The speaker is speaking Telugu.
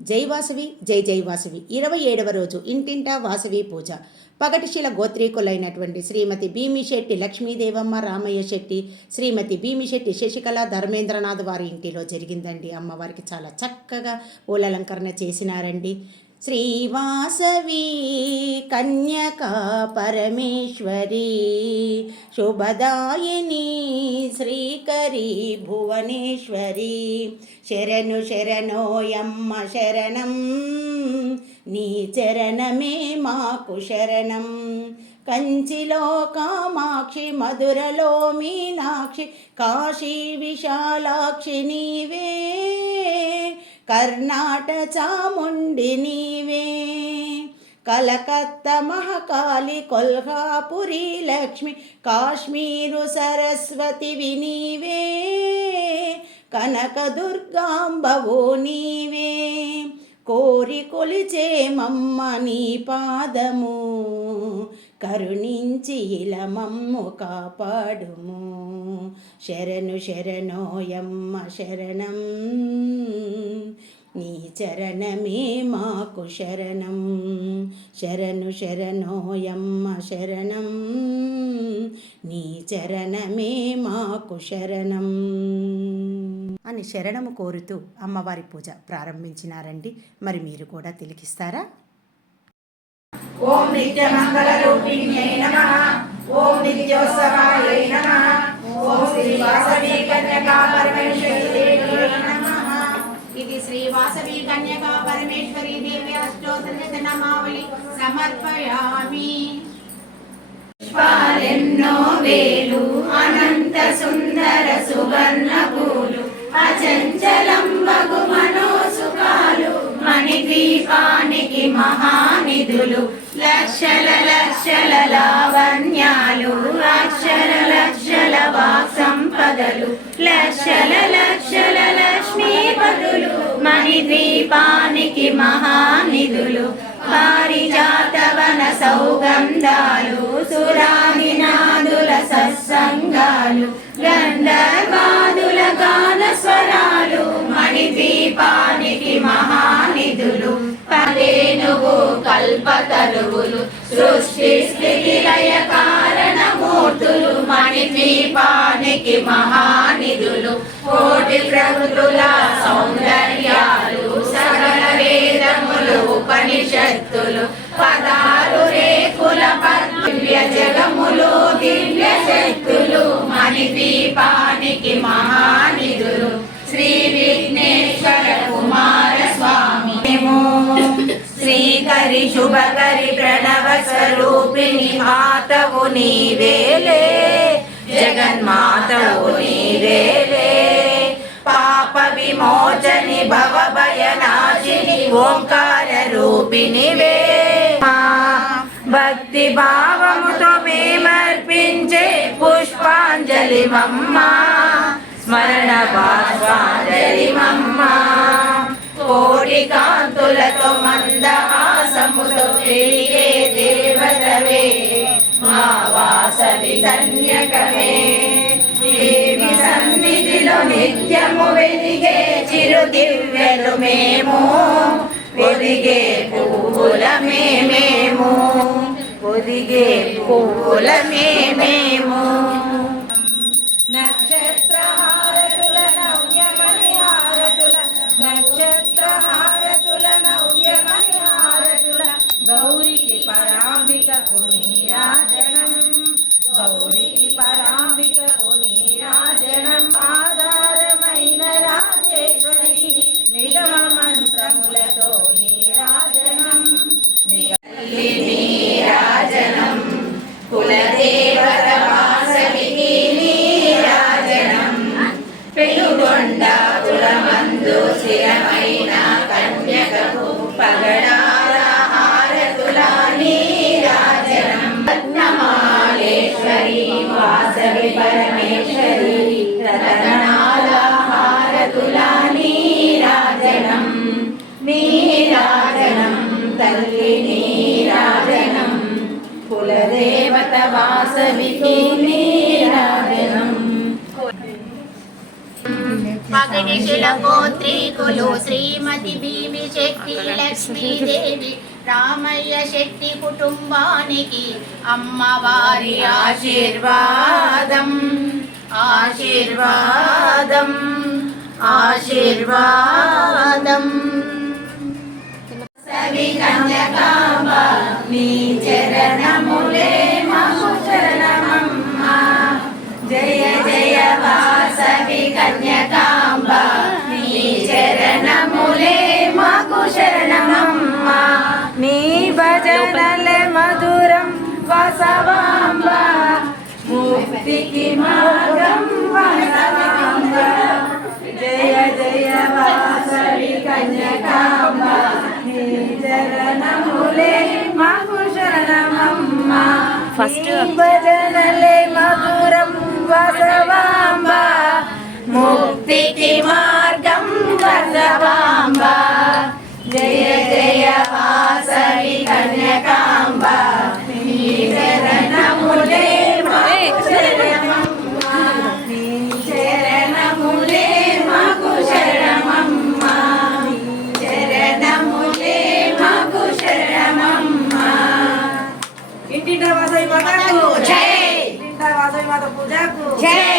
జై వాసవి జై జై వాసవి. ఇరవై ఏడవ రోజు ఇంటింటా వాసవి పూజ. పగటిశీల గోత్రీకులైనటువంటి శ్రీమతి భీమిశెట్టి లక్ష్మీదేవమ్మ రామయ్య శెట్టి శ్రీమతి భీమిశెట్టి శశికళ ధర్మేంద్రనాథ్ వారి ఇంటిలో జరిగిందండి. అమ్మవారికి చాలా చక్కగా పూలలంకరణ చేసినారండి. శ్రీవాసవి కన్యకా పరమేశ్వరి శుభదాయిని శ్రీకరి భువనేశ్వరి. శరణు శరణోయమ్మ శరణం. నీ చరణమే మాకు శరణం. కంచిలో కామాక్షి మధురలో మీనాక్షి కాశీ విశాలాక్షి నీవే. కర్ణాట చాముండి నీవే. కలకత్త మహకాళి కొల్హాపురి లక్ష్మి కాశ్మీరు సరస్వతి వినీవే కనకదుర్గాంబవో నీవే. కోరి కొలిచే మమ్మ నీ పాదము కరుణించి ఇలా మమ్ము కాపాడుము. శరణు శరణోయమ్మ శరణం. చరణమే మాకు శరణం. శరణు శరణోయమ్మ శరణం. నీ చరణమే మాకు శరణం. అని శరణము కోరుతూ అమ్మవారి పూజ ప్రారంభించినారండి. మరి మీరు కూడా తిలికిస్తారా? ఓం నిత్యమంగళరూపిణ్యై నమః. ఓం నిత్యోత్సవాయై నమః. ఓం శ్రీ వాసవి కన్యకాపరమ వాసవి కన్యకా పరమేశ్వరి దేవి అష్టోత్తర నామావళి సమర్పయామి పుష్పాలెన్నో వేలు అనంత సుందర సువర్ణ పూలు అచంచలం బగు మనోసుఖాలు మణిద్వీపానికి మహానిధులు లక్షల లక్షల లావణ్యాలు అక్షర లక్షల వాక్ సంపదలు లక్షల లక్షల లక్ష్మీపదులు మణిద్వీపానికి మహానిధులు పారిజాతవన సౌగంధాలు సురాదినాదుల సత్సంగాలు గంధర్వాదుల గాన స్వరాలు మణిద్వీపానికి మహానిధులు పదేనుగు కల్పతరువులు సృష్టి స్థితి లయ కారణమూర్తులు మణిద్వీపానికి మహానిధులు. కోటి ప్రకృతుల సౌందర్యాలు సకల వేదములు ఉపనిషత్తులు. పదాలు రేకుల దివ్య జగములు దివ్య శక్తులు మణిద్వీపానికి మహానిధులు. శ్రీ విఘ్నేశ్వర కుమార స్వామి. శ్రీకరి శుభకరి ప్రణవ స్వరూపిణి మాతవు నీవేలే జగన్మాతవు నీవేలే పాప విమోచని భవ భయనాశిని ఓంకార రూపిణివే భక్తి భావముతో మేమర్పించే పుష్పాంజలి మమ్మ. స్మరణ బాష్పాంజలి మమ్మ. కోటి కాంతులతో మందహాసముతో దేవతవే. మా వాసవి పుణ్యకమే దేవి సన్నిధిలో నిత్యము వెలిగే చిరు దివ్యలు మేము. ఒదిగే పువ్వుల మేము ఒదిగే పువ్వుల మేము స్థిరమైన కన్యకము పగడాల వాసవికి గోత్రీకులు శ్రీమతి భీమి శక్తి లక్ష్మీదేవి రామయ్య శక్తి కుటుంబానికి అమ్మవారి ఆశీర్వాదం. ఆశీర్వాదం. ఆశీర్వాదం. సవి కన్యకాంబ నీ చరణ. ముక్తికి మార్గం వసవాంబ జయ జయ వాసవి కన్యకాంబ. నీ చరణములే మాకు శరణమమ్మ ఫస్ట్ భజనలే మధురం వసవాంబ. ముక్తికి వసవాంబ Okay.